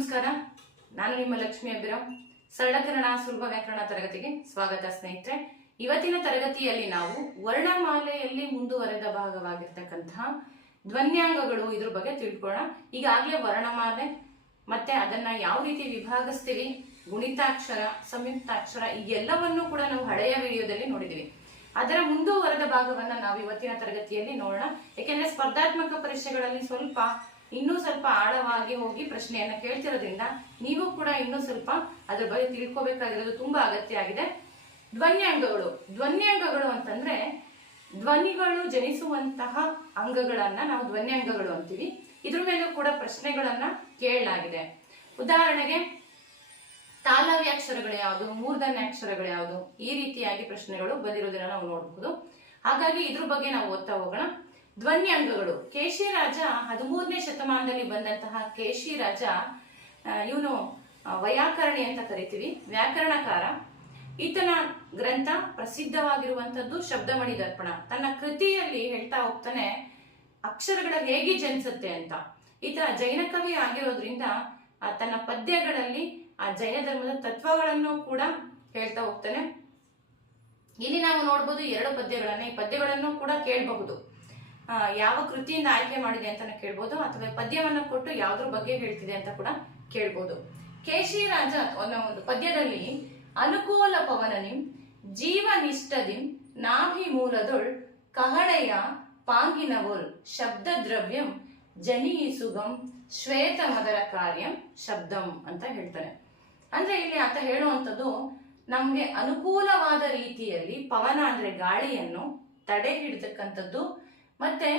ನಮಸ್ಕಾರ. ನಾನು ನಿಮ್ಮ ಲಕ್ಷ್ಮಿ ಅಭಿರಾಮ್ ಸರಳ ಕನ್ನಡ ಸುಲಭ ವ್ಯಾಕರಣ ತರಗತಿಗೆ ಸ್ವಾಗತ ಸ್ನೇಹಿತರೆ. ಇವತ್ತಿನ ತರಗತಿಯಲ್ಲಿ ನಾವು ವರ್ಣಮಾಲೆಯಲ್ಲಿ ಮುಂದುವರೆದ ಭಾಗವಾಗಿರ್ತಕ್ಕಂತಹ ಧ್ವನ್ಯಾಂಗಗಳು ಇದ್ರ ಬಗ್ಗೆ ತಿಳ್ಕೊಳ್ಳೋಣ. ಈಗಾಗಲೇ ವರ್ಣಮಾಲೆ, ಮತ್ತೆ ಅದನ್ನ ಯಾವ ರೀತಿ ವಿಭಾಗಿಸ್ತೀವಿ, ಗುಣಿತಾಕ್ಷರ, ಸಂಯುಕ್ತಾಕ್ಷರ, ಈ ಎಲ್ಲವನ್ನೂ ಕೂಡ ನಾವು ಹಳೆಯ ವಿಡಿಯೋದಲ್ಲಿ ನೋಡಿದ್ದೀವಿ ಅದರ ಮುಂದುವರೆದ ಭಾಗವನ್ನ ನಾವು ಇವತ್ತಿನ ತರಗತಿಯಲ್ಲಿ ನೋಡೋಣ. ಯಾಕೆಂದ್ರೆ ಸ್ಪರ್ಧಾತ್ಮಕ ಪರೀಕ್ಷೆಗಳಲ್ಲಿ ಸ್ವಲ್ಪ ಇನ್ನೂ ಸ್ವಲ್ಪ ಆಳವಾಗಿ ಹೋಗಿ ಪ್ರಶ್ನೆಯನ್ನ ಕೇಳ್ತಿರೋದ್ರಿಂದ ನೀವು ಕೂಡ ಇನ್ನೂ ಸ್ವಲ್ಪ ಅದ್ರ ಬಗ್ಗೆ ತಿಳ್ಕೊಬೇಕಾಗಿರೋದು ತುಂಬಾ ಅಗತ್ಯ ಆಗಿದೆ. ಧ್ವನ್ಯಾಂಗಗಳು. ಧ್ವನ್ಯಾಂಗಗಳು ಅಂತಂದ್ರೆ ಧ್ವನಿಗಳು ಜನಿಸುವಂತಹ ಅಂಗಗಳನ್ನ ನಾವು ಧ್ವನ್ಯಾಂಗಗಳು ಅಂತೀವಿ. ಇದ್ರ ಮೇಲೂ ಕೂಡ ಪ್ರಶ್ನೆಗಳನ್ನ ಕೇಳಲಾಗಿದೆ. ಉದಾಹರಣೆಗೆ ತಾಲವ್ಯಾಕ್ಷರಗಳು ಯಾವುದು? ಮೂರ್ಧನ್ಯಾಕ್ಷರಗಳು ಯಾವುದು? ಈ ರೀತಿಯಾಗಿ ಪ್ರಶ್ನೆಗಳು ಬಂದಿರೋದನ್ನ ನಾವು ನೋಡಬಹುದು ಹಾಗಾಗಿ ಇದ್ರ ಬಗ್ಗೆ ನಾವು ಓದ್ತಾ ಹೋಗೋಣ. ಧ್ವನ್ಯಾಂಗಗಳು. ಕೇಶಿ ರಾಜ ಹದಿಮೂರನೇ ಶತಮಾನದಲ್ಲಿ ಬಂದಂತಹ ಕೇಶಿ ರಾಜ ಇವನು ವೈಯಾಕರಣಿ ಅಂತ ಕರಿತೀವಿ, ವ್ಯಾಕರಣಕಾರ. ಈತನ ಗ್ರಂಥ ಪ್ರಸಿದ್ಧವಾಗಿರುವಂಥದ್ದು ಶಬ್ದಮಣಿ ದರ್ಪಣ. ತನ್ನ ಕೃತಿಯಲ್ಲಿ ಹೇಳ್ತಾ ಹೋಗ್ತಾನೆ, ಅಕ್ಷರಗಳ ಹೇಗೆ ಜನಿಸುತ್ತೆ ಅಂತ. ಈತ ಜೈನ ಕವಿ ಆಗಿರೋದ್ರಿಂದ ತನ್ನ ಪದ್ಯಗಳಲ್ಲಿ ಆ ಜೈನ ಧರ್ಮದ ತತ್ವಗಳನ್ನು ಕೂಡ ಹೇಳ್ತಾ ಹೋಗ್ತಾನೆ. ಇಲ್ಲಿ ನಾವು ನೋಡ್ಬೋದು ಎರಡು ಪದ್ಯಗಳನ್ನ, ಈ ಪದ್ಯಗಳನ್ನು ಕೂಡ ಕೇಳಬಹುದು. ಯಾವ ಕೃತಿಯಿಂದ ಆಯ್ಕೆ ಮಾಡಿದೆ ಅಂತಾನೆ ಕೇಳ್ಬೋದು, ಅಥವಾ ಪದ್ಯವನ್ನ ಕೊಟ್ಟು ಯಾವ್ದ್ರ ಬಗ್ಗೆ ಹೇಳ್ತಿದೆ ಅಂತ ಕೂಡ ಕೇಳ್ಬೋದು. ಕೇಶಿ ರಾಜ ಅನ್ನೋ ಒಂದು ಪದ್ಯದಲ್ಲಿ ಅನುಕೂಲ ಪವನನಿಂ ಜೀವನಿಷ್ಠದಿಂ ನಾಭಿ ಮೂಲದೊಳ್ ಕಹಳೆಯ ಪಾಂಗಿನವೋಲ್ ಶಬ್ದ ದ್ರವ್ಯಂ ಜನಿಯಿಸುಗಂ ಶ್ವೇತ ಮದರ ಕಾರ್ಯಂ, ಶಬ್ದಂ ಅಂತ ಹೇಳ್ತಾರೆ. ಅಂದ್ರೆ ಇಲ್ಲಿ ಆತ ಹೇಳುವಂಥದ್ದು, ನಮ್ಗೆ ಅನುಕೂಲವಾದ ರೀತಿಯಲ್ಲಿ ಪವನ ಅಂದ್ರೆ ಗಾಳಿಯನ್ನು ತಡೆ ಹಿಡಿತಕ್ಕಂಥದ್ದು ಮತ್ತೆ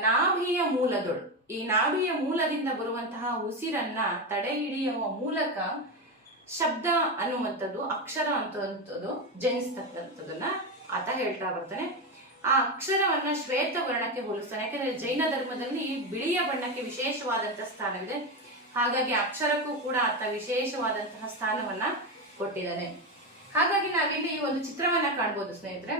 ನಾಭಿಯ ಮೂಲದೊಳು ಈ ನಾಭಿಯ ಮೂಲದಿಂದ ಬರುವಂತಹ ಉಸಿರನ್ನ ತಡೆ ಹಿಡಿಯುವ ಮೂಲಕ ಶಬ್ದ ಅನ್ನುವಂಥದ್ದು, ಅಕ್ಷರ ಅಂತದ್ದು ಜನಿಸ್ತಕ್ಕಂಥದ್ದನ್ನ ಆತ ಹೇಳ್ತಾ ಬರ್ತಾನೆ. ಆ ಅಕ್ಷರವನ್ನ ಶ್ವೇತ ವರ್ಣಕ್ಕೆ ಹೋಲಿಸ್ತಾನೆ. ಯಾಕಂದ್ರೆ ಜೈನ ಧರ್ಮದಲ್ಲಿ ಬಿಳಿಯ ಬಣ್ಣಕ್ಕೆ ವಿಶೇಷವಾದಂತಹ ಸ್ಥಾನವಿದೆ. ಹಾಗಾಗಿ ಅಕ್ಷರಕ್ಕೂ ಕೂಡ ಆತ ವಿಶೇಷವಾದಂತಹ ಸ್ಥಾನವನ್ನ ಕೊಟ್ಟಿದ್ದಾನೆ. ಹಾಗಾಗಿ ನಾವಿಲ್ಲಿ ಈ ಒಂದು ಚಿತ್ರವನ್ನ ಕಾಣ್ಬೋದು ಸ್ನೇಹಿತರೆ.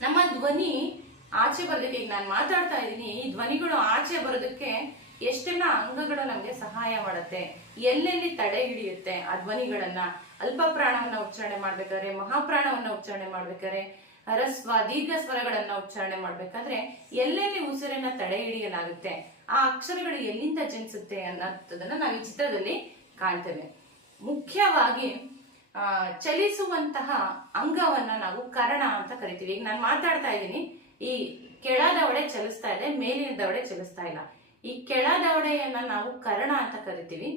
ನಮ್ಮ ಧ್ವನಿ ಆಚೆ ಬರ್ಲಿಕ್ಕೆ ಈಗ ನಾನು ಮಾತಾಡ್ತಾ ಇದ್ದೀನಿ. ಈ ಧ್ವನಿಗಳು ಆಚೆ ಬರೋದಕ್ಕೆ ಎಷ್ಟೆಲ್ಲ ಅಂಗಗಳು ನಮ್ಗೆ ಸಹಾಯ ಮಾಡುತ್ತೆ? ಎಲ್ಲೆಲ್ಲಿ ತಡೆ ಹಿಡಿಯುತ್ತೆ ಆ ಧ್ವನಿಗಳನ್ನ? ಅಲ್ಪ ಪ್ರಾಣವನ್ನ ಉಚ್ಚಾರಣೆ ಮಾಡ್ಬೇಕಾದ್ರೆ, ಮಹಾಪ್ರಾಣವನ್ನ ಉಚ್ಚಾರಣೆ ಮಾಡ್ಬೇಕಾದ್ರೆ ಹರಸ್ವ ದೀರ್ಘ ಸ್ವರಗಳನ್ನ ಉಚ್ಚಾರಣೆ ಮಾಡ್ಬೇಕಾದ್ರೆ ಎಲ್ಲೆಲ್ಲಿ ಉಸಿರನ್ನ ತಡೆ ಹಿಡಿಯಲಾಗುತ್ತೆ? ಆ ಅಕ್ಷರಗಳು ಎಲ್ಲಿಂದ ಜನಿಸುತ್ತೆ ಅನ್ನೋದನ್ನ ನಾವು ಈ ಚಿತ್ರದಲ್ಲಿ ಕಾಣ್ತೇವೆ. ಮುಖ್ಯವಾಗಿ ಚಲಿಸುವಂತಹ ಅಂಗವನ್ನ ನಾವು ಕರಣ ಅಂತ ಕರಿತೀವಿ. ಈಗ ನಾನು ಮಾತಾಡ್ತಾ ಇದ್ದೀನಿ. ಈ ಕೆಳದವಡೆ ಚಲಿಸ್ತಾ ಇದೆ ಮೇಲಿನ ದವಡೆ ಚಲಿಸ್ತಾ ಇಲ್ಲ. ಈ ಕೆಳದವಡೆಯನ್ನ ನಾವು ಕರ್ಣ ಅಂತ ಕರಿತೀವಿ.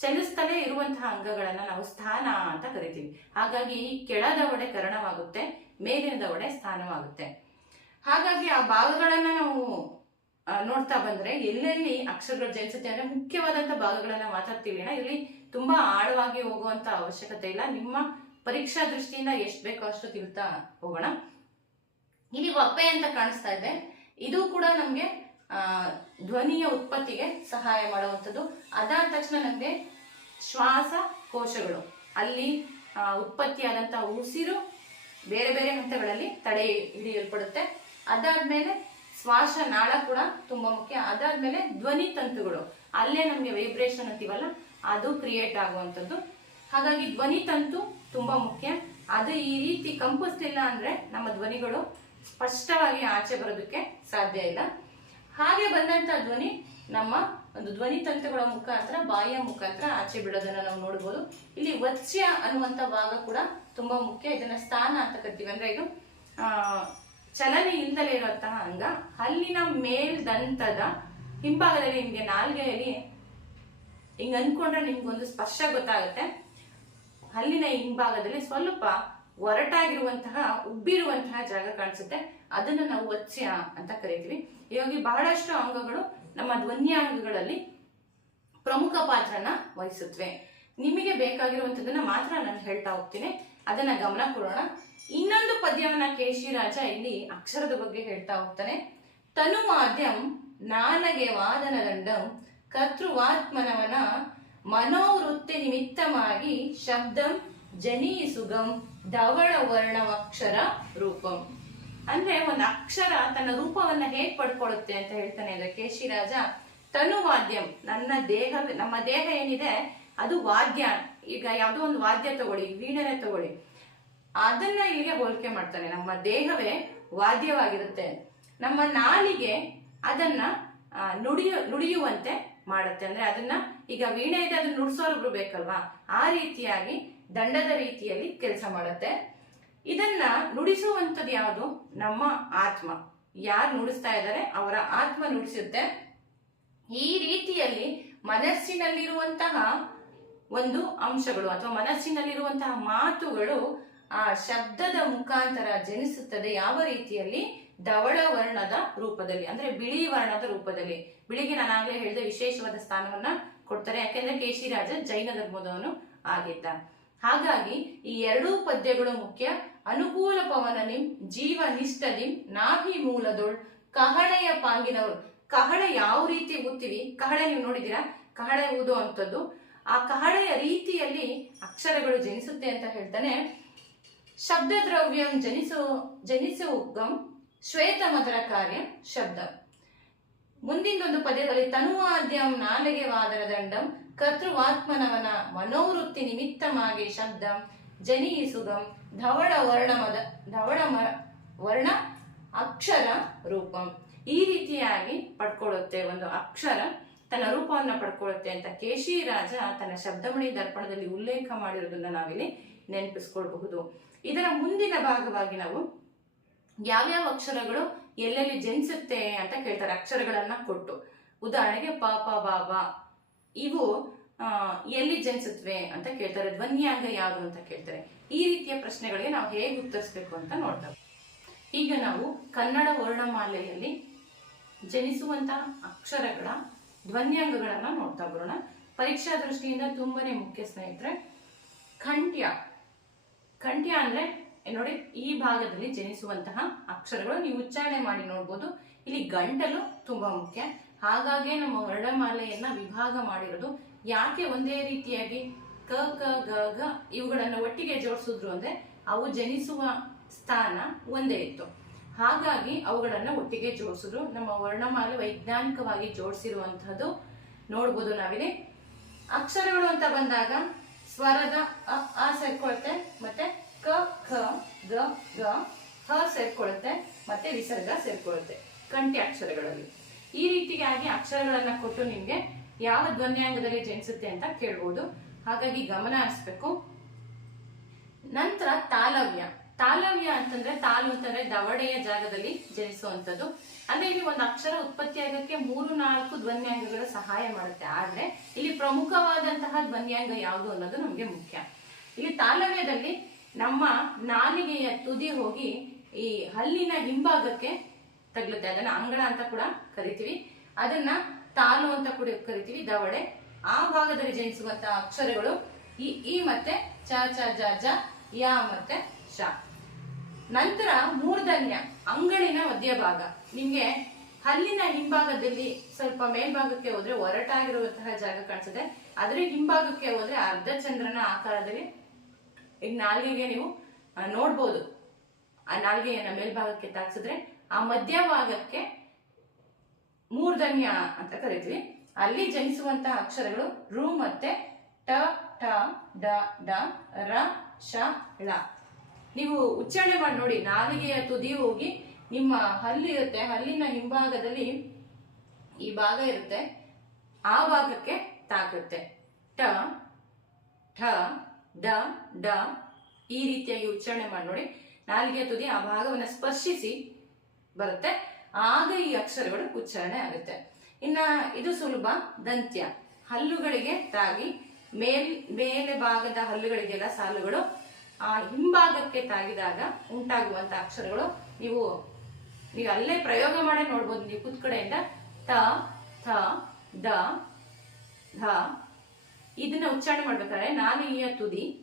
ಚಲಿಸ್ತಲೇ ಇರುವಂತಹ ಅಂಗಗಳನ್ನ ನಾವು ಸ್ಥಾನ ಅಂತ ಕರಿತೀವಿ. ಹಾಗಾಗಿ ಈ ಕೆಳದವಡೆ ಕರ್ಣವಾಗುತ್ತೆ ಮೇಲಿನ ದವಡೆ ಸ್ಥಾನವಾಗುತ್ತೆ. ಹಾಗಾಗಿ ಆ ಭಾಗಗಳನ್ನ ನಾವು ನೋಡ್ತಾ ಬಂದ್ರೆ ಎಲ್ಲೆಲ್ಲಿ ಅಕ್ಷರಗಳು ಜಯಿಸುತ್ತೆ ಅಂದ್ರೆ ಮುಖ್ಯವಾದಂತ ಭಾಗಗಳನ್ನ ಮಾತಾಡ್ತೀವಿ ಅಣ್ಣ ಇಲ್ಲಿ ತುಂಬಾ ಆಳವಾಗಿ ಹೋಗುವಂತ ಅವಶ್ಯಕತೆ ಇಲ್ಲ. ನಿಮ್ಮ ಪರೀಕ್ಷಾ ದೃಷ್ಟಿಯಿಂದ ಎಷ್ಟು ಬೇಕೋ ಅಷ್ಟು ತಿಳ್ತಾ ಹೋಗೋಣ. ಇಲ್ಲಿ ಒಪ್ಪೆ ಅಂತ ಕಾಣಿಸ್ತಾ ಇದೆ. ಇದು ಕೂಡ ನಮ್ಗೆ ಧ್ವನಿಯ ಉತ್ಪತ್ತಿಗೆ ಸಹಾಯ ಮಾಡುವಂಥದ್ದು. ಅದಾದ ತಕ್ಷಣ ನಮ್ಗೆ ಶ್ವಾಸ ಕೋಶಗಳು, ಅಲ್ಲಿ ಉತ್ಪತ್ತಿಯಾದಂತಹ ಉಸಿರು ಬೇರೆ ಬೇರೆ ಹಂತಗಳಲ್ಲಿ ತಡೆ ಹಿಡಿಯಲ್ಪಡುತ್ತೆ. ಅದಾದ್ಮೇಲೆ ಶ್ವಾಸ ನಾಳ ಕೂಡ ತುಂಬಾ ಮುಖ್ಯ. ಅದಾದ್ಮೇಲೆ ಧ್ವನಿ ತಂತುಗಳು, ಅಲ್ಲೇ ನಮ್ಗೆ ವೈಬ್ರೇಷನ್ ಅಂತೀವಲ್ಲ, ಅದು ಕ್ರಿಯೇಟ್ ಆಗುವಂಥದ್ದು. ಹಾಗಾಗಿ ಧ್ವನಿ ತಂತು ತುಂಬಾ ಮುಖ್ಯ. ಅದು ಈ ರೀತಿ ಕಂಪಿಸ್ಲಿಲ್ಲ ಅಂದ್ರೆ ನಮ್ಮ ಧ್ವನಿಗಳು ಸ್ಪಷ್ಟವಾಗಿ ಆಚೆ ಬರೋದಕ್ಕೆ ಸಾಧ್ಯ ಇಲ್ಲ. ಹಾಗೆ ಬಂದಂತ ಧ್ವನಿ ನಮ್ಮ ಒಂದು ಧ್ವನಿ ತಂತುಗಳ ಮುಖಾಂತರ, ಬಾಯಿಯ ಮುಖಾಂತರ ಆಚೆ ಬಿಡೋದನ್ನ ನಾವು ನೋಡಬಹುದು ಇಲ್ಲಿ ವತ್ಸ್ಯ ಅನ್ನುವಂತ ಭಾಗ ಕೂಡ ತುಂಬಾ ಮುಖ್ಯ. ಇದನ್ನ ಸ್ಥಾನ ಅಂತ ಕರಿತೀವಿ. ಅಂದ್ರೆ ಇದು ಚಲನೆ ಇಲ್ದಲೇ ಇರುವಂತಹ ಅಂಗ. ಹಲ್ಲಿನ ಮೇಲ್ದಂತದ ಹಿಂಭಾಗದಲ್ಲಿ ನಿಮ್ಗೆ ನಾಲ್ಗೆಯಲ್ಲಿ ಹಿಂಗ್ ಅನ್ಕೊಂಡ್ರೆ ನಿಮ್ಗೊಂದು ಸ್ಪರ್ಶ ಗೊತ್ತಾಗುತ್ತೆ. ಹಲ್ಲಿನ ಹಿಂಭಾಗದಲ್ಲಿ ಸ್ವಲ್ಪ ಒರಟಾಗಿರುವಂತಹ, ಉಬ್ಬಿರುವಂತಹ ಜಾಗ ಕಾಣಿಸುತ್ತೆ. ಅದನ್ನ ನಾವು ವತ್ಸ್ಯ ಅಂತ ಕರಿತೀವಿ. ಇವಾಗ ಬಹಳಷ್ಟು ಅಂಗಗಳು ನಮ್ಮ ಧ್ವನ್ಯಾಂಗಗಳಲ್ಲಿ ಪ್ರಮುಖ ಪಾತ್ರನ ವಹಿಸುತ್ತವೆ. ನಿಮಗೆ ಬೇಕಾಗಿರುವಂತದನ್ನ ಮಾತ್ರ ನಾನು ಹೇಳ್ತಾ ಹೋಗ್ತೀನಿ. ಅದನ್ನ ಗಮನ ಕೊಡೋಣ. ಇನ್ನೊಂದು ಪದ್ಯವನ್ನ ಕೇಶಿ ರಾಜ ಇಲ್ಲಿ ಅಕ್ಷರದ ಬಗ್ಗೆ ಹೇಳ್ತಾ ಹೋಗ್ತಾನೆ. ತನು ಮಾಧ್ಯಂ ನಾನಗೆ ವಾದನ ದಂಡಂ ಕರ್ತೃವಾತ್ಮನವನ ಮನೋವೃತ್ತಿ ನಿಮಿತ್ತವಾಗಿ ಶಬ್ದಂ ಜನಿಸುಗಂ ಧವಳ ವರ್ಣವಕ್ಷರ ರೂಪಂ ಅಂದ್ರೆ ಒಂದು ಅಕ್ಷರ ತನ್ನ ರೂಪವನ್ನ ಹೇಗ್ ಪಡ್ಕೊಳ್ಳುತ್ತೆ ಅಂತ ಹೇಳ್ತಾನೆ ಅಂದ್ರೆ ತನು ವಾದ್ಯಮ್ ನನ್ನ ದೇಹ, ನಮ್ಮ ದೇಹ ಏನಿದೆ, ಅದು ವಾದ್ಯ. ಈಗ ಯಾವುದೋ ಒಂದು ವಾದ್ಯ ತಗೊಳ್ಳಿ, ವೀಣೆನೆ ತಗೊಳ್ಳಿ. ಅದನ್ನ ಇಲ್ಲಿಗೆ ಹೋಲಿಕೆ ಮಾಡ್ತಾನೆ. ನಮ್ಮ ದೇಹವೇ ವಾದ್ಯವಾಗಿರುತ್ತೆ. ನಮ್ಮ ನಾಲಿಗೆ ಅದನ್ನ ನುಡಿಯ, ನುಡಿಯುವಂತೆ ಮಾಡುತ್ತೆ. ಅಂದ್ರೆ ಅದನ್ನ ಈಗ ವೀಣೆ ಇದೆ ಅದನ್ನ ನುಡ್ಸೋರ್ಬ್ರು ಬೇಕಲ್ವಾ? ಆ ರೀತಿಯಾಗಿ ದಂಡದ ರೀತಿಯಲ್ಲಿ ಕೆಲಸ ಮಾಡುತ್ತೆ. ಇದನ್ನ ನುಡಿಸುವಂಥದ್ದು ಯಾವುದು? ನಮ್ಮ ಆತ್ಮ. ಯಾರು ನುಡಿಸ್ತಾ ಇದ್ದಾರೆ ಅವರ ಆತ್ಮ ನುಡಿಸುತ್ತೆ. ಈ ರೀತಿಯಲ್ಲಿ ಮನಸ್ಸಿನಲ್ಲಿರುವಂತಹ ಒಂದು ಅಂಶಗಳು ಅಥವಾ ಮನಸ್ಸಿನಲ್ಲಿರುವಂತಹ ಮಾತುಗಳು ಆ ಶಬ್ದದ ಮುಖಾಂತರ ಜನಿಸುತ್ತದೆ ಯಾವ ರೀತಿಯಲ್ಲಿ? ಧವಳ ವರ್ಣದ ರೂಪದಲ್ಲಿ, ಅಂದ್ರೆ ಬಿಳಿ ವರ್ಣದ ರೂಪದಲ್ಲಿ. ಬಿಳಿಗೆ ನಾನು ಆಗ್ಲೇ ಹೇಳಿದ ವಿಶೇಷವಾದ ಸ್ಥಾನವನ್ನ ಕೊಡ್ತಾರೆ. ಯಾಕೆಂದ್ರೆ ಕೇಶಿರಾಜ ಜೈನ ಧರ್ಮದವನು ಆಗಿದ್ದ. ಹಾಗಾಗಿ ಈ ಎರಡೂ ಪದ್ಯಗಳು ಮುಖ್ಯ. ಅನುಕೂಲ ಪವನ ನಿಮ್ ಜೀವ ನಿಷ್ಠದಿಂ ನಾಭಿ ಮೂಲದೊಳ್, ಕಹಳೆಯ ಪಾಂಗಿನವರು. ಕಹಳೆ ಯಾವ ರೀತಿ ಊದ್ತೀವಿ ಕಹಳೆ ನೀವು ನೋಡಿದೀರಾ ಕಹಳೆ ಊದೋ ಅಂಥದ್ದು ಆ ಕಹಳೆಯ ರೀತಿಯಲ್ಲಿ ಅಕ್ಷರಗಳು ಜನಿಸುತ್ತೆ ಅಂತ ಹೇಳ್ತಾನೆ. ಶಬ್ದ ದ್ರವ್ಯಂ ಜನಿಸು ಗಮ್ ಶ್ವೇತ ಮಧುರ ಕಾರ್ಯ, ಶಬ್ದ. ಮುಂದಿನದೊಂದು ಪದ್ಯದಲ್ಲಿ ತನುವಾದ್ಯಂ ನಾಲಿಗೆ ವಾದರ ದಂಡಂ, ಕರ್ತೃವಾತ್ಮನವನ ಮನೋವೃತ್ತಿ ನಿಮಿತ್ತಮಾಗಿ ಶಬ್ದಂ ಜನಿಸುಗಂ ಧವಳ ವರ್ಣಮದ ಧವಳ ಮ- ವರ್ಣ ಅಕ್ಷರ ರೂಪಂ. ಈ ರೀತಿಯಾಗಿ ಪಡ್ಕೊಳ್ಳುತ್ತೆ, ಒಂದು ಅಕ್ಷರ ತನ್ನ ರೂಪವನ್ನು ಪಡ್ಕೊಳ್ಳುತ್ತೆ ಅಂತ ಕೇಶಿರಾಜ ತನ್ನ ಶಬ್ದಮಣಿ ದರ್ಪಣದಲ್ಲಿ ಉಲ್ಲೇಖ ಮಾಡಿರೋದನ್ನ ನಾವಿಲ್ಲಿ ನೆನಪಿಸ್ಕೊಳ್ಬಹುದು. ಇದರ ಮುಂದಿನ ಭಾಗವಾಗಿ ನಾವು ಯಾವ್ಯಾವ ಅಕ್ಷರಗಳು ಎಲ್ಲೆಲ್ಲಿ ಜನಿಸುತ್ತೆ ಅಂತ ಕೇಳ್ತಾರೆ, ಅಕ್ಷರಗಳನ್ನ ಕೊಟ್ಟು. ಉದಾಹರಣೆಗೆ ಪ ಪ ಇವು ಎಲ್ಲಿ ಜನಿಸುತ್ತವೆ ಅಂತ ಕೇಳ್ತಾರೆ, ಧ್ವನ್ಯಾಂಗ ಯಾವುದು ಅಂತ ಕೇಳ್ತಾರೆ. ಈ ರೀತಿಯ ಪ್ರಶ್ನೆಗಳಿಗೆ ನಾವು ಹೇಗೆ ಉತ್ತರಿಸಬೇಕು ಅಂತ ನೋಡ್ತೇವೆ ಈಗ ನಾವು ಕನ್ನಡ ವರ್ಣಮಾಲೆಯಲ್ಲಿ ಜನಿಸುವಂತಹ ಅಕ್ಷರಗಳ ಧ್ವನ್ಯಾಂಗಗಳನ್ನ ನೋಡ್ತಾ ಬರೋಣ. ಪರೀಕ್ಷಾ ದೃಷ್ಟಿಯಿಂದ ತುಂಬಾನೇ ಮುಖ್ಯ ಸ್ನೇಹಿತರೆ, ಖಂಡ್ಯ. ಖಂಡ್ಯ ಅಂದ್ರೆ ನೋಡಿ, ಈ ಭಾಗದಲ್ಲಿ ಜನಿಸುವಂತಹ ಅಕ್ಷರಗಳು ನೀವು ಉಚ್ಚಾರಣೆ ಮಾಡಿ ನೋಡ್ಬೋದು. ಇಲ್ಲಿ ಗಂಟಲು ತುಂಬಾ ಮುಖ್ಯ. ಹಾಗಾಗಿ ನಮ್ಮ ವರ್ಣಮಾಲೆಯನ್ನ ವಿಭಾಗ ಮಾಡಿರೋದು ಯಾಕೆ ಒಂದೇ ರೀತಿಯಾಗಿ ಕ ಕ, ಗ ಗ ಇವುಗಳನ್ನು ಒಟ್ಟಿಗೆ ಜೋಡಿಸಿದ್ರು ಅಂದ್ರೆ ಅವು ಜನಿಸುವ ಸ್ಥಾನ ಒಂದೇ ಇತ್ತು. ಹಾಗಾಗಿ ಅವುಗಳನ್ನ ಒಟ್ಟಿಗೆ ಜೋಡಿಸಿದ್ರು. ನಮ್ಮ ವರ್ಣಮಾಲೆ ವೈಜ್ಞಾನಿಕವಾಗಿ ಜೋಡಿಸಿರುವಂತಹದ್ದು ನೋಡ್ಬೋದು ನಾವಿಲ್ಲಿ. ಅಕ್ಷರಗಳು ಅಂತ ಬಂದಾಗ ಸ್ವರದ ಅ ಆ ಸೇರ್ಕೊಳುತ್ತೆ ಮತ್ತೆ ಕ ಖ ಗ ಗ ಹ ಸೇರ್ಕೊಳ್ಳುತ್ತೆ ಮತ್ತೆ ವಿಸರ್ಗ ಸೇರ್ಕೊಳ್ಳುತ್ತೆ ಕಂಠಿ ಅಕ್ಷರಗಳಲ್ಲಿ. ಈ ರೀತಿಯಾಗಿ ಅಕ್ಷರಗಳನ್ನ ಕೊಟ್ಟು ನಿಮ್ಗೆ ಯಾವ ಧ್ವನ್ಯಾಂಗದಲ್ಲಿ ಜನಿಸುತ್ತೆ ಅಂತ ಕೇಳ್ಬೋದು. ಹಾಗಾಗಿ ಗಮನ ಹರಿಸ್ಬೇಕು. ನಂತರ ತಾಲವ್ಯ. ತಾಲವ್ಯ ಅಂತಂದ್ರೆ ತಾಲು ಅಂತಂದ್ರೆ ದವಡೆಯ ಜಾಗದಲ್ಲಿ ಜನಿಸುವಂತದ್ದು ಅಂದ್ರೆ ಇಲ್ಲಿ ಒಂದು ಅಕ್ಷರ ಉತ್ಪತ್ತಿ ಆಗಕ್ಕೆ ಮೂರು, ನಾಲ್ಕು ಧ್ವನ್ಯಾಂಗಗಳು ಸಹಾಯ ಮಾಡುತ್ತೆ. ಆದ್ರೆ ಇಲ್ಲಿ ಪ್ರಮುಖವಾದಂತಹ ಧ್ವನ್ಯಾಂಗ ಯಾವುದು ಅನ್ನೋದು ನಮ್ಗೆ ಮುಖ್ಯ. ಇಲ್ಲಿ ತಾಲವ್ಯದಲ್ಲಿ ನಮ್ಮ ನಾಲಿಗೆಯ ತುದಿ ಹೋಗಿ ಈ ಹಲ್ಲಿನ ಹಿಂಭಾಗಕ್ಕೆ ತಗಲುತ್ತೆ. ಅದನ್ನ ಅಂಗಳ ಅಂತ ಕೂಡ ಕರಿತೀವಿ. ಅದನ್ನ ತಾಲು ಅಂತ ಕೂಡ ಕರಿತೀವಿ, ದವಡೆ. ಆ ಭಾಗದಲ್ಲಿ ಜನಿಸುವಂತಹ ಅಕ್ಷರಗಳು ಇ ಈ ಮತ್ತೆ ಚ ಚ, ಜ ಜ, ಯಾ ಮತ್ತೆ ಶ ನಂತರ ಮೂರ್ಧನ್ಯ, ಅಂಗಳಿನ ಮಧ್ಯಭಾಗ ನಿಮ್ಗೆ ಹಲ್ಲಿನ ಹಿಂಭಾಗದಲ್ಲಿ ಸ್ವಲ್ಪ ಮೇಲ್ಭಾಗಕ್ಕೆ ಹೋದ್ರೆ ಒರಟಾಗಿರುವಂತಹ ಜಾಗ ಕಾಣಿಸುತ್ತೆ. ಅದರ ಹಿಂಭಾಗಕ್ಕೆ ಹೋದ್ರೆ ಅರ್ಧ ಚಂದ್ರನ ಆಕಾರದಲ್ಲಿ ಈಗ ನಾಲ್ಗೆಗೆ ನೀವು ನೋಡ್ಬೋದು. ಆ ನಾಲ್ಗೆಯನ್ನ ಮೇಲ್ಭಾಗಕ್ಕೆ ತಾಕ್ಸಿದ್ರೆ, ಆ ಮಧ್ಯಭಾಗಕ್ಕೆ ಮೂರ್ಧನ್ಯ ಅಂತ ಕರಿತೀವಿ. ಅಲ್ಲಿ ಜನಿಸುವಂತಹ ಅಕ್ಷರಗಳು ರು ಮತ್ತೆ ಟ ಟ ಡ ಡ, ರ ಶ ಳ. ನೀವು ಉಚ್ಚಾರಣೆ ಮಾಡಿ ನೋಡಿ. ನಾಲಿಗೆಯ ತುದಿ ಹೋಗಿ ನಿಮ್ಮ ಹಲ್ಲಿರುತ್ತೆ ಹಲ್ಲಿನ ಹಿಂಭಾಗದಲ್ಲಿ ಈ ಭಾಗ ಇರುತ್ತೆ. ಆ ಭಾಗಕ್ಕೆ ತಾಕುತ್ತೆ ಟ, ಠ ಡ ಡ, ಈ ರೀತಿಯಾಗಿ ಉಚ್ಚಾರಣೆ ಮಾಡಿ ನೋಡಿ. ನಾಲಿಗೆಯ ತುದಿ ಆ ಭಾಗವನ್ನು ಸ್ಪರ್ಶಿಸಿ ಬರುತ್ತೆ. ಆಗ ಈ ಅಕ್ಷರಗಳು ಉಚ್ಚಾರಣೆ ಆಗುತ್ತೆ. ಇನ್ನ ಇದು ಸುಲಭ, ದಂತ್ಯ. ಹಲ್ಲುಗಳಿಗೆ ತಾಗಿ, ಮೇಲ್, ಮೇಲೆ ಭಾಗದ ಹಲ್ಲುಗಳಿಗೆಲ್ಲ ಸಾಲುಗಳು, ಆ ಹಿಂಭಾಗಕ್ಕೆ ತಾಗಿದಾಗ ಉಂಟಾಗುವಂತ ಅಕ್ಷರಗಳು ನೀವು ನೀವು ಅಲ್ಲೇ ಪ್ರಯೋಗ ಮಾಡೇ ನೋಡ್ಬೋದು. ನೀವು ಕುತ್ಕಡೆಯಿಂದ ತ, ಥ, ದ, ಧ ಇದನ್ನ ಉಚ್ಚಾರಣೆ ಮಾಡ್ಬೇಕಾದ್ರೆ ನಾಲಿಗೆಯ ತುದಿ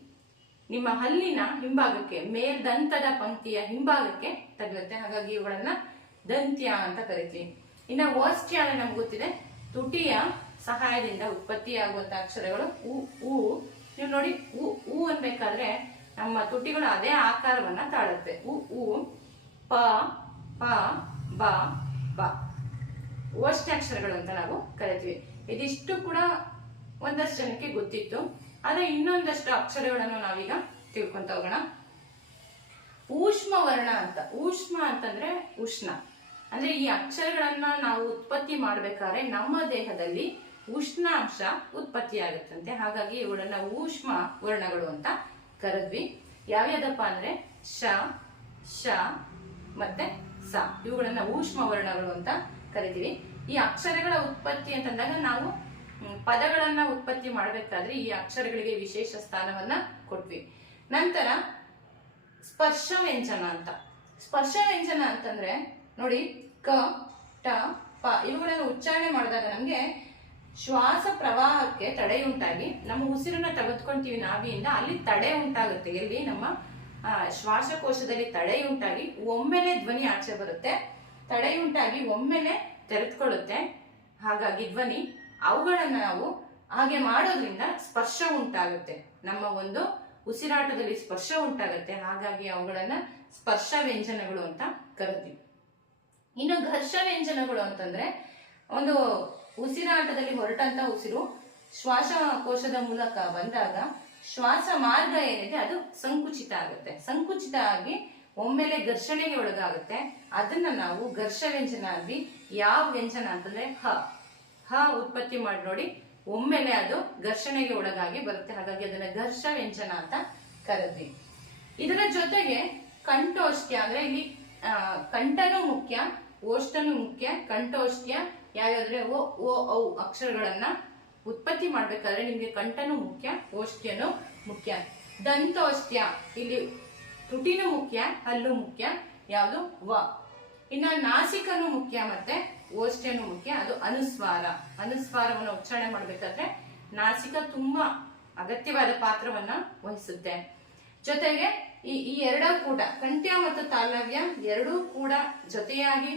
ನಿಮ್ಮ ಹಲ್ಲಿನ ಹಿಂಭಾಗಕ್ಕೆ ಮೇಲ್ದಂತದ ಪಂಕ್ತಿಯ ಹಿಂಭಾಗಕ್ಕೆ ತಗಲುತ್ತೆ. ಹಾಗಾಗಿ ಇವುಗಳನ್ನ ದಂತ್ಯ ಅಂತ ಕರಿತೀವಿ. ಇನ್ನ ಓಷ್ಟ್ಯ ಅಂದ್ರೆ ನಮ್ಗೆ ಗೊತ್ತಿದೆ. ತುಟಿಯ ಸಹಾಯದಿಂದ ಉತ್ಪತ್ತಿಯಾಗುವಂತ ಅಕ್ಷರಗಳು ಉ ಉ. ನೀವು ನೋಡಿ, ಉ ಉ ಅನ್ಬೇಕಾದ್ರೆ ನಮ್ಮ ತುಟಿಗಳು ಅದೇ ಆಕಾರವನ್ನ ತಾಳುತ್ತೆ. ಉ ಉ, ಪ ಪ, ಬ ಬ. ಅಕ್ಷರಗಳು ಅಂತ ನಾವು ಕರಿತೀವಿ. ಇದಿಷ್ಟು ಕೂಡ ಒಂದಷ್ಟು ಜನಕ್ಕೆ ಗೊತ್ತಿತ್ತು. ಆದ್ರೆ ಇನ್ನೊಂದಷ್ಟು ಅಕ್ಷರಗಳನ್ನು ನಾವೀಗ ತಿಳ್ಕೊಂತ ಹೋಗೋಣ. ಊಷ್ಮ ವರ್ಣ ಅಂತ. ಊಷ್ಮ ಅಂತಂದ್ರೆ ಉಷ್ಣ. ಅಂದ್ರೆ ಈ ಅಕ್ಷರಗಳನ್ನ ನಾವು ಉತ್ಪತ್ತಿ ಮಾಡ್ಬೇಕಾದ್ರೆ ನಮ್ಮ ದೇಹದಲ್ಲಿ ಉಷ್ಣಾಂಶ ಉತ್ಪತ್ತಿ ಆಗುತ್ತಂತೆ. ಹಾಗಾಗಿ ಇವುಗಳನ್ನ ಊಷ್ಮ ವರ್ಣಗಳು ಅಂತ ಕರೆದ್ವಿ. ಯಾವ್ಯಾವ್ದಪ್ಪ ಅಂದ್ರೆ ಶ ಶ ಮತ್ತೆ ಸ. ಇವುಗಳನ್ನ ಊಷ್ಮ ವರ್ಣಗಳು ಅಂತ ಕರಿತೀವಿ. ಈ ಅಕ್ಷರಗಳ ಉತ್ಪತ್ತಿ ಅಂತಂದಾಗ ನಾವು ಪದಗಳನ್ನ ಉತ್ಪತ್ತಿ ಮಾಡಬೇಕಾದ್ರೆ ಈ ಅಕ್ಷರಗಳಿಗೆ ವಿಶೇಷ ಸ್ಥಾನವನ್ನ ಕೊಟ್ವಿ. ನಂತರ ಸ್ಪರ್ಶ ವ್ಯಂಜನ ಅಂತ. ಸ್ಪರ್ಶ ವ್ಯಂಜನ ಅಂತಂದ್ರೆ ನೋಡಿ, ಕ, ಟ, ಪ ಇವುಗಳನ್ನು ಉಚ್ಚಾರಣೆ ಮಾಡಿದಾಗ ನಮ್ಗೆ ಶ್ವಾಸ ಪ್ರವಾಹಕ್ಕೆ ತಡೆಯುಂಟಾಗಿ ನಮ್ಮ ಉಸಿರನ್ನ ತೆಗೆದುಕೊಂತೀವಿ ನಾವಿಯಿಂದ, ಅಲ್ಲಿ ತಡೆ ಉಂಟಾಗುತ್ತೆ. ಎಲ್ಲಿ? ನಮ್ಮ ಶ್ವಾಸಕೋಶದಲ್ಲಿ ಶ್ವಾಸಕೋಶದಲ್ಲಿ ಉಂಟಾಗಿ, ಒಮ್ಮೆಲೆ ಧ್ವನಿ ಆಚೆ ಬರುತ್ತೆ. ತಡೆಯುಂಟಾಗಿ ಒಮ್ಮೆಲೆ ತೆರೆದುಕೊಳ್ಳುತ್ತೆ. ಹಾಗಾಗಿ ಧ್ವನಿ ಅವುಗಳನ್ನ ನಾವು ಹಾಗೆ ಮಾಡೋದ್ರಿಂದ ಸ್ಪರ್ಶ ಉಂಟಾಗುತ್ತೆ. ನಮ್ಮ ಒಂದು ಉಸಿರಾಟದಲ್ಲಿ ಸ್ಪರ್ಶ ಉಂಟಾಗುತ್ತೆ. ಹಾಗಾಗಿ ಅವುಗಳನ್ನ ಸ್ಪರ್ಶ ವ್ಯಂಜನಗಳು ಅಂತ ಕರಿತೀವಿ ಇನ್ನು ಘರ್ಷ ವ್ಯಂಜನಗಳು ಅಂತಂದ್ರೆ ಒಂದು ಉಸಿರಾಟದಲ್ಲಿ ಹೊರಟಂತ ಉಸಿರು ಶ್ವಾಸಕೋಶದ ಮೂಲಕ ಬಂದಾಗ ಶ್ವಾಸ ಮಾರ್ಗ ಏನಿದೆ ಅದು ಸಂಕುಚಿತ ಆಗುತ್ತೆ. ಸಂಕುಚಿತ ಆಗಿ ಒಮ್ಮೆಲೆ ಘರ್ಷಣೆಗೆ ಒಳಗಾಗುತ್ತೆ. ಅದನ್ನ ನಾವು ಘರ್ಷ ವ್ಯಂಜನ ಅಂದ್ವಿ. ಯಾವ ವ್ಯಂಜನ ಅಂತಂದ್ರೆ ಹ. ಹ ಉತ್ಪತ್ತಿ ಮಾಡಿ ನೋಡಿ ಒಮ್ಮೆಲೆ ಅದು ಘರ್ಷಣೆಗೆ ಒಳಗಾಗಿ ಬರುತ್ತೆ. ಹಾಗಾಗಿ ಅದನ್ನ ಘರ್ಷ ವ್ಯಂಜನ ಅಂತ ಕರೆದ್ವಿ. ಇದರ ಜೊತೆಗೆ ಕಂಠೋಷ್ಠ್ಯ ಅಂದ್ರೆ ಇಲ್ಲಿ ಕಂಠನೂ ಮುಖ್ಯ ಓಷ್ಟನೂ ಮುಖ್ಯ ಕಂಠೋಷ್ಠ್ಯ ಯಾವ್ಯಾವ್ದ್ರೆ ಓ ಓ, ಔ ಅಕ್ಷರಗಳನ್ನ ಉತ್ಪತ್ತಿ ಮಾಡ್ಬೇಕಾದ್ರೆ ನಿಮ್ಗೆ ಕಂಠನೂ ಮುಖ್ಯ, ಓಷ್ಠ್ಯನು ಮುಖ್ಯ. ದಂತೋಷ್ಠ್ಯ ಇಲ್ಲಿ ತುಟಿನೂ ಮುಖ್ಯ, ಹಲ್ಲು ಮುಖ್ಯ, ಯಾವುದು ವ. ಇನ್ನ ನಾಸಿಕನು ಮುಖ್ಯ ಮತ್ತೆ ಓಷ್ಟ್ಯನು ಮುಖ್ಯ, ಅದು ಅನುಸ್ವಾರ. ಅನುಸ್ವಾರವನ್ನು ಉಚ್ಚಾರಣೆ ಮಾಡಬೇಕಾದ್ರೆ ನಾಸಿಕ ತುಂಬಾ ಅಗತ್ಯವಾದ ಪಾತ್ರವನ್ನ ವಹಿಸುತ್ತೆ. ಜೊತೆಗೆ ಈ ಈ ಎರಡೂ ಕೂಡ ಕಂಠ್ಯ ಮತ್ತು ತಾಲವ್ಯ ಎರಡೂ ಕೂಡ ಜೊತೆಯಾಗಿ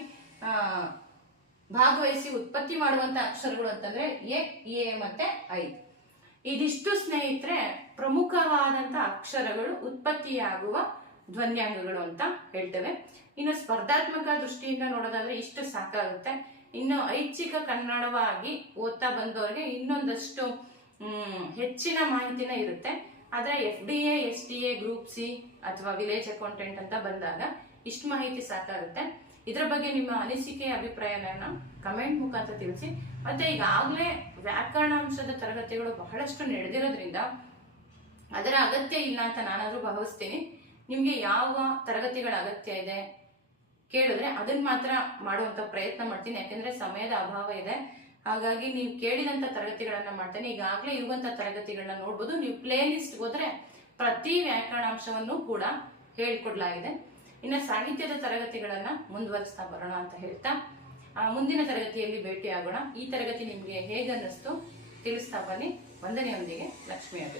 ಭಾಗವಹಿಸಿ ಉತ್ಪತ್ತಿ ಮಾಡುವಂತ ಅಕ್ಷರಗಳು ಅಂತಂದ್ರೆ ಎ ಎ ಮತ್ತೆ ಐ. ಇದಿಷ್ಟು ಸ್ನೇಹಿತರೆ ಪ್ರಮುಖವಾದಂತ ಅಕ್ಷರಗಳು ಉತ್ಪತ್ತಿಯಾಗುವ ಧ್ವನ್ಯಾಂಗಗಳು ಅಂತ ಹೇಳ್ತೇವೆ. ಇನ್ನು ಸ್ಪರ್ಧಾತ್ಮಕ ದೃಷ್ಟಿಯಿಂದ ನೋಡೋದಾದ್ರೆ ಇಷ್ಟು ಸಾಕಾಗುತ್ತೆ. ಇನ್ನು ಐಚ್ಛಿಕ ಕನ್ನಡವಾಗಿ ಓದ್ತಾ ಬಂದವರಿಗೆ ಇನ್ನೊಂದಷ್ಟು ಹೆಚ್ಚಿನ ಮಾಹಿತಿನ ಇರುತ್ತೆ. ಆದರೆ F D A S D A group C ಅಥವಾ ವಿಲೇಜ್ ಅಕೌಂಟೆಂಟ್ ಅಂತ ಬಂದಾಗ ಇಷ್ಟು ಮಾಹಿತಿ ಸಾಕಾಗುತ್ತೆ. ಇದರ ಬಗ್ಗೆ ನಿಮ್ಮ ಅನಿಸಿಕೆ ಅಭಿಪ್ರಾಯನ ಕಮೆಂಟ್ ಮುಖಾಂತರ ತಿಳಿಸಿ. ಮತ್ತೆ ಈಗಾಗಲೇ ವ್ಯಾಕರಣಾಂಶದ ತರಗತಿಗಳು ಬಹಳಷ್ಟು ನಡೆದಿರೋದ್ರಿಂದ ಅದರ ಅಗತ್ಯ ಇಲ್ಲ ಅಂತ ನಾನಾದರೂ ಭಾವಿಸ್ತೀನಿ. ನಿಮ್ಗೆ ಯಾವ ತರಗತಿಗಳ ಅಗತ್ಯ ಇದೆ? ಕೇಳಿದ್ರೆ ಅದನ್ನ ಮಾತ್ರ ಮಾಡುವಂತ ಪ್ರಯತ್ನ ಮಾಡ್ತೀನಿ. ಯಾಕಂದ್ರೆ ಸಮಯದ ಅಭಾವ ಇದೆ. ಹಾಗಾಗಿ ನೀವು ಕೇಳಿದಂತ ತರಗತಿಗಳನ್ನ ಮಾಡ್ತೇನೆ. ಈಗಾಗಲೇ ಇರುವಂತ ತರಗತಿಗಳನ್ನ ನೋಡ್ಬೋದು. ನೀವು ಪ್ಲೇ ಲಿಸ್ಟ್ ಹೋದ್ರೆ ಪ್ರತಿ ವ್ಯಾಕರಣಾಂಶವನ್ನು ಕೂಡ ಹೇಳಿಕೊಡ್ಲಾಗಿದೆ. ಇನ್ನು ಸಾಹಿತ್ಯದ ತರಗತಿಗಳನ್ನ ಮುಂದುವರಿಸ್ತಾ ಬರೋಣ ಅಂತ ಹೇಳ್ತಾ ಆ, ಮುಂದಿನ ತರಗತಿಯಲ್ಲಿ ಭೇಟಿಯಾಗೋಣ. ಈ ತರಗತಿ ನಿಮ್ಗೆ ಹೇಗನ್ನಿಸ್ತು ತಿಳಿಸ್ತಾ ಬನ್ನಿ. ವಂದನೆಯೊಂದಿಗೆ. ಲಕ್ಷ್ಮೀ ಅಭಿರಾಮ್.